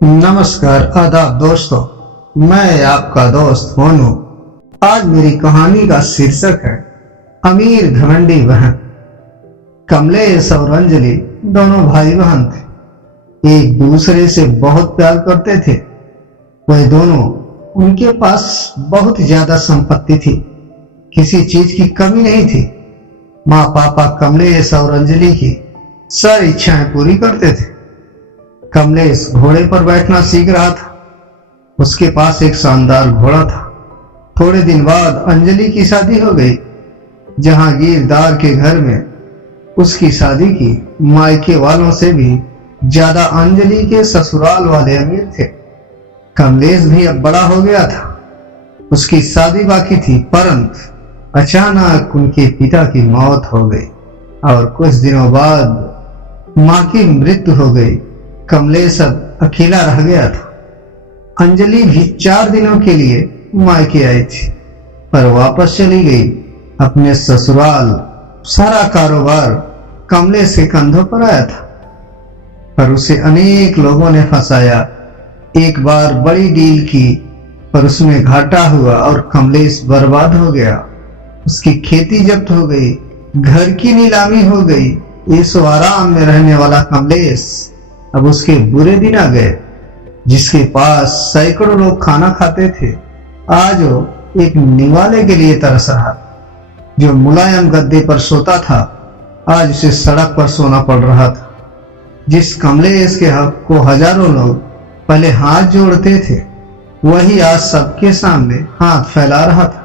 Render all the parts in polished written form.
नमस्कार आदाब दोस्तों, मैं आपका दोस्त मोनू। आज मेरी कहानी का शीर्षक है अमीर घमंडी बहन। कमलेश और अंजलि दोनों भाई बहन थे, एक दूसरे से बहुत प्यार करते थे। वह दोनों, उनके पास बहुत ज्यादा संपत्ति थी, किसी चीज की कमी नहीं थी। माँ पापा कमलेश और अंजलि की सारी इच्छाएं पूरी करते थे। कमलेश घोड़े पर बैठना सीख रहा था। उसके पास एक शानदार घोड़ा था। थोड़े दिन बाद अंजलि की शादी हो गई। जहांगीरदार के घर में उसकी शादी की। मायके वालों से भी ज्यादा अंजलि के ससुराल वाले अमीर थे। कमलेश भी अब बड़ा हो गया था। उसकी शादी बाकी थी, परंतु अचानक उनके पिता की मौत हो गई और कुछ दिनों बाद मां की मृत्यु हो गई। कमलेश अब अकेला रह गया था। अंजलि भी 4 दिनों के लिए मायके आई थी, पर वापस चली गई अपने ससुराल। सारा कारोबार कमलेश के कंधों पर आया था, पर उसे अनेक लोगों ने फंसाया। एक बार बड़ी डील की, पर उसमें घाटा हुआ और कमलेश बर्बाद हो गया। उसकी खेती जब्त हो गई, घर की नीलामी हो गई। ऐशो आराम में रहने वाला कमलेश अब उसके बुरे दिन आ गए। जिसके पास सैकड़ों लोग खाना खाते थे, आज वो एक निवाले के लिए तरस रहा। जो मुलायम गद्दे पर सोता था, आज उसे सड़क पर सोना पड़ रहा था। जिस कमलेश के हक को हजारों लोग पहले हाथ जोड़ते थे, वही आज सबके सामने हाथ फैला रहा था।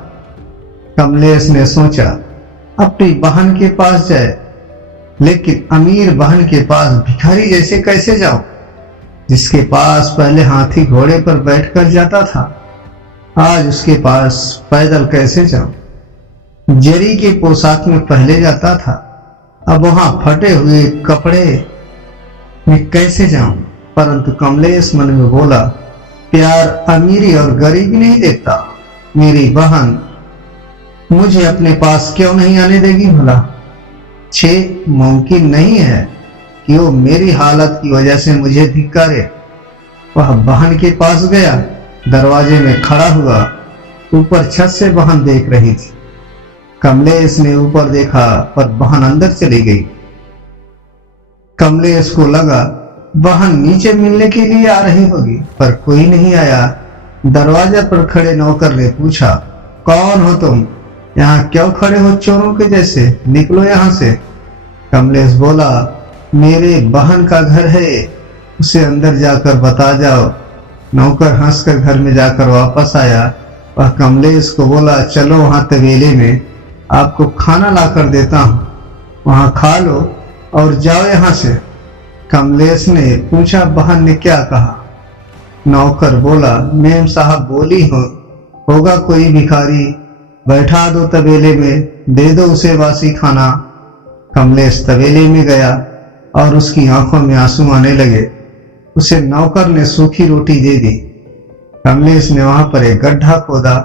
कमलेश ने सोचा अपनी बहन के पास जाए, लेकिन अमीर बहन के पास भिखारी जैसे कैसे जाऊं, जिसके पास पहले हाथी घोड़े पर बैठकर जाता था, आज उसके पास पैदल कैसे जाऊं। जरी के पोशाक में पहले जाता था, अब वहां फटे हुए कपड़े में कैसे जाऊं। परंतु कमलेश मन में बोला, प्यार अमीरी और गरीबी नहीं देखता। मेरी बहन मुझे अपने पास क्यों नहीं आने देगी भला। मुमकिन नहीं है कि वो मेरी हालत की वजह से मुझे धिक्कारे। वह बहन के पास गया, दरवाजे में खड़ा हुआ। ऊपर छत से बहन देख रही थी। कमलेश ने ऊपर देखा, पर बहन अंदर चली गई। कमलेश को लगा बहन नीचे मिलने के लिए आ रही होगी, पर कोई नहीं आया। दरवाजे पर खड़े नौकर ने पूछा, कौन हो तुम? यहाँ क्यों खड़े हो चोरों के जैसे? निकलो यहाँ से। कमलेश बोला, मेरे बहन का घर है, उसे अंदर जाकर बता जाओ। नौकर हंसकर घर में जाकर वापस आया। वह कमलेश को बोला, चलो वहां तबेले में आपको खाना लाकर देता हूँ, वहां खा लो और जाओ यहाँ से। कमलेश ने पूछा, बहन ने क्या कहा? नौकर बोला, मेम साहब बोली होगा कोई भिखारी, बैठा दो तबेले में, दे दो उसे बासी खाना। कमलेश तबेले में गया और उसकी आंखों में आंसू आने लगे। उसे नौकर ने सूखी रोटी दे दी। कमलेश ने वहां पर एक गड्ढा खोदा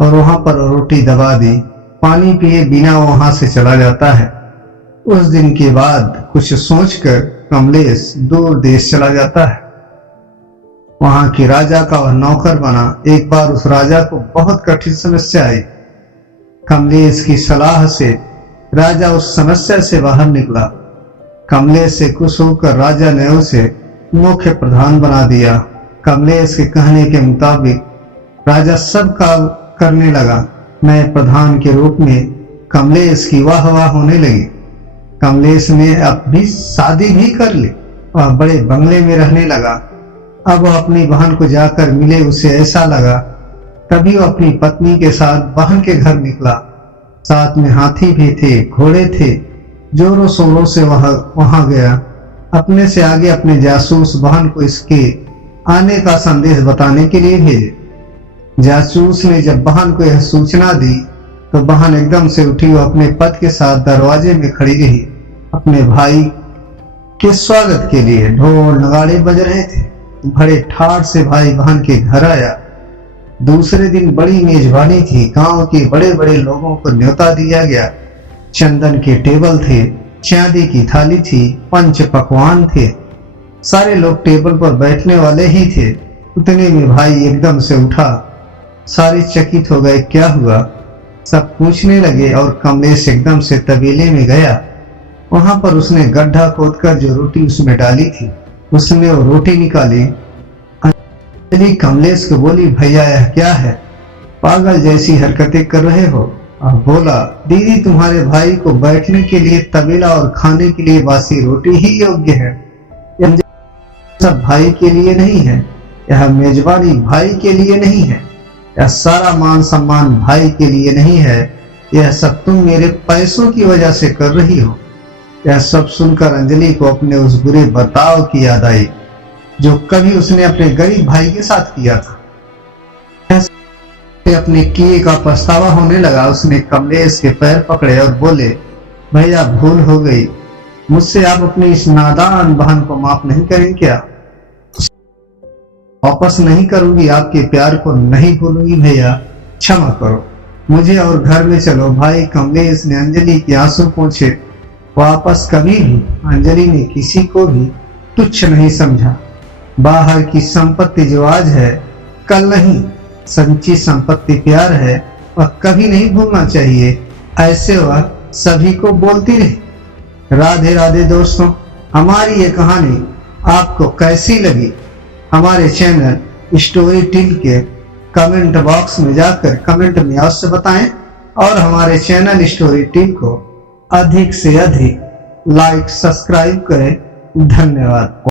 और वहां पर रोटी दबा दी। पानी पिए बिना वहां से चला जाता है। उस दिन के बाद कुछ सोचकर कमलेश दूर देश चला जाता है। वहां के राजा का वह नौकर बना। एक बार उस राजा को बहुत कठिन समस्या आई। कमलेश की सलाह से राजा उस समस्या से बाहर निकला। कमलेश से खुश होकर राजा ने उसे मुख्य प्रधान बना दिया। कमलेश के कहने के मुताबिक राजा सब काम करने लगा। नए प्रधान के रूप में कमलेश की वाहवाह होने लगी। कमलेश ने अपनी शादी भी कर ली। वह बड़े बंगले में रहने लगा। अब वह अपनी बहन को जाकर मिले, उसे ऐसा लगा। तभी वो अपनी पत्नी के साथ बहन के घर निकला। साथ में हाथी भी थे, घोड़े थे। जोरों शोरों से वह वहां गया। अपने से आगे अपने जासूस बहन को इसके आने का संदेश बताने के लिए भेजे। जासूस ने जब बहन को यह सूचना दी, तो बहन एकदम से उठी। वो अपने पति के साथ दरवाजे में खड़ी रही। अपने भाई के स्वागत के लिए ढोल नगाड़े बज रहे थे। बड़े ठाठ से भाई बहन के घर आया। दूसरे दिन बड़ी मेजबानी थी। गांव के बड़े बड़े लोगों को न्योता दिया गया। चंदन के टेबल थे, चांदी की थाली थी, पंच पकवान थे। सारे लोग टेबल पर बैठने वाले ही थे। उतने में भाई एकदम से उठा। सारे चकित हो गए, क्या हुआ? सब पूछने लगे और कमलेश एकदम से तबेले में गया। वहां पर उसने गड्ढा खोदकर जो रोटी उसमें डाली थी, उसने वो रोटी निकाली। अंजलि कमलेश को बोली, भैया यह क्या है? पागल जैसी हरकतें कर रहे हो। और बोला, दीदी तुम्हारे भाई को बैठने के लिए तबेला और खाने के लिए बासी रोटी ही योग्य है। यह सब भाई के लिए नहीं है, यह मेजबानी भाई के लिए नहीं है, यह सारा मान सम्मान भाई के लिए नहीं है। यह सब तुम मेरे पैसों की वजह से कर रही हो। यह सब सुनकर अंजलि को अपने उस बुरे बर्ताव की याद आई जो कभी उसने अपने गरीब भाई के साथ किया था। अपने किए का पछतावा होने लगा। उसने कमलेश के पैर पकड़े और बोले, भैया भूल हो गई, मुझसे आप अपनी इस नादान बहन को माफ नहीं करें क्या? वापस नहीं करूंगी, आपके प्यार को नहीं भूलूंगी भैया, क्षमा करो मुझे और घर में चलो। भाई कमलेश ने अंजलि के आंसू पोंछे। वापस कभी भी अंजलि ने किसी को भी तुच्छ नहीं समझा। बाहर की संपत्ति जो आज है कल नहीं, सच्ची संपत्ति प्यार है और कभी नहीं भूलना चाहिए। ऐसे वह सभी को बोलती रही। राधे राधे दोस्तों, हमारी ये कहानी आपको कैसी लगी? हमारे चैनल स्टोरी टिल के कमेंट बॉक्स में जाकर कमेंट में अवश्य बताएं और हमारे चैनल स्टोरी टिल को अधिक से अधिक लाइक सब्सक्राइब करें। धन्यवाद।